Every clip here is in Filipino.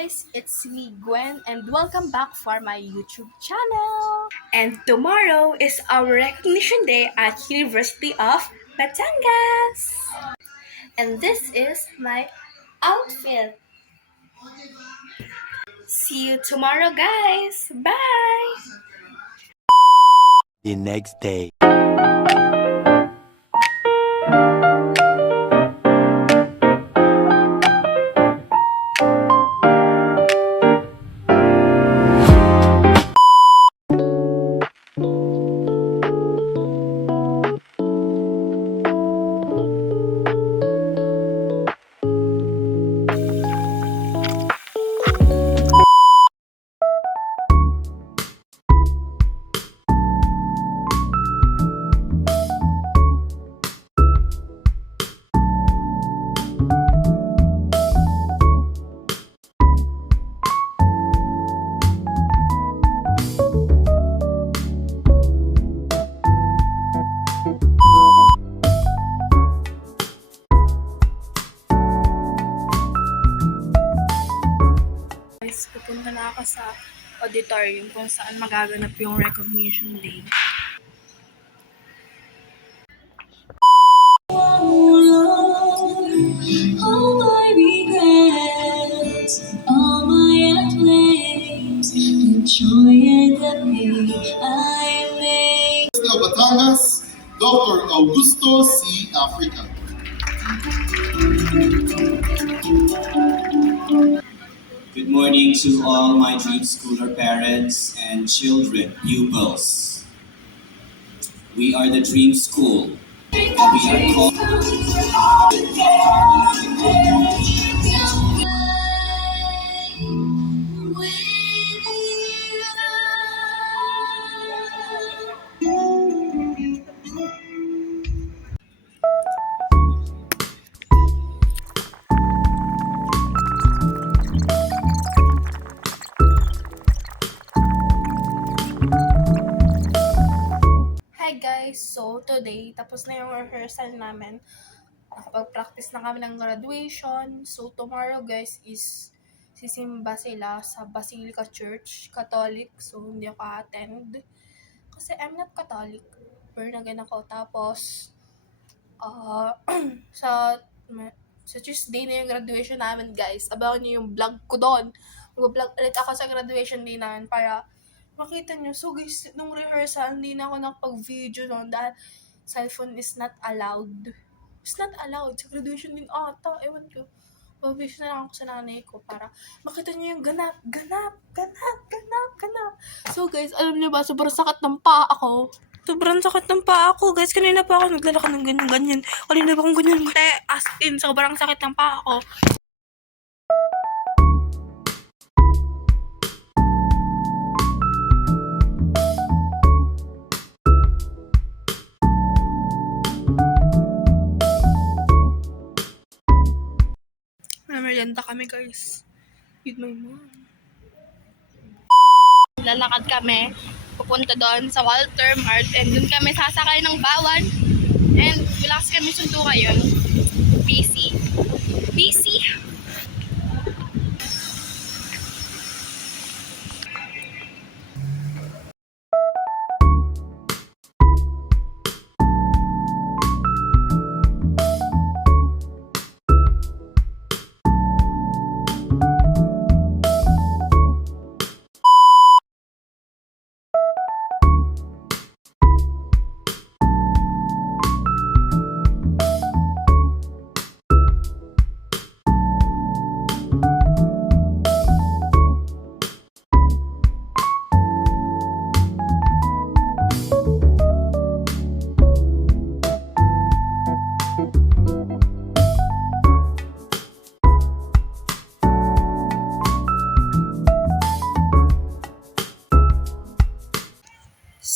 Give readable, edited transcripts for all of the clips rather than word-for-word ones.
guys, it's me Gwen and welcome back for my YouTube channel. And tomorrow is our recognition day at University of Batangas. And this is my outfit. See you tomorrow guys. Bye! The next day. Guys, pupunta na ako sa auditorium kung saan magaganap yung recognition day. All my regrets, all my acclaims, the joy and the pain I made. University of Batangas, Dr. Augusto C. Africa. Good morning to all my Dream Schooler parents and children, pupils. We are the Dream School. We are called Hi guys! So today, tapos na yung rehearsal namin. Nakapag-practice na kami ng graduation. So tomorrow guys is sisimba sila sa Basilica Church, Catholic. So hindi ako attend kasi I'm not Catholic. Born again ako. Tapos sa Tuesday na yung graduation namin guys. Abangan niyo yung vlog ko doon. Mag-vlog ulit ako sa graduation day namin para makita nyo. So guys, nung rehearsal, hindi na ako nakapag-video noon dahil cellphone is not allowed. It's not allowed. Sa graduation din ata, ewan ko. Mag-video na lang ako sa nanay ko para makita nyo yung ganap. So guys, alam nyo ba, sobrang sakit ng paa ako. Sobrang sakit ng paa ako. Guys, kanina pa ako naglalakad ng ganyan. Kanina pa akong ganyan. As in, sobrang sakit ng paa ako. Merienda kami guys with my mom. Lalakad kami pupunta doon sa Walter Mart and doon kami sasakay ng bawal and relax kami sundo ngayon. Busy.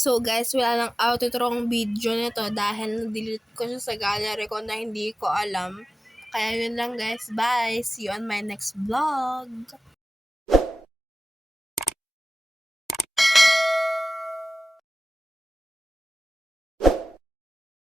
So guys, wala lang outro video nito dahil delete ko siya sa gallery ko na hindi ko alam. Kaya yun lang guys, bye! See you on my next vlog!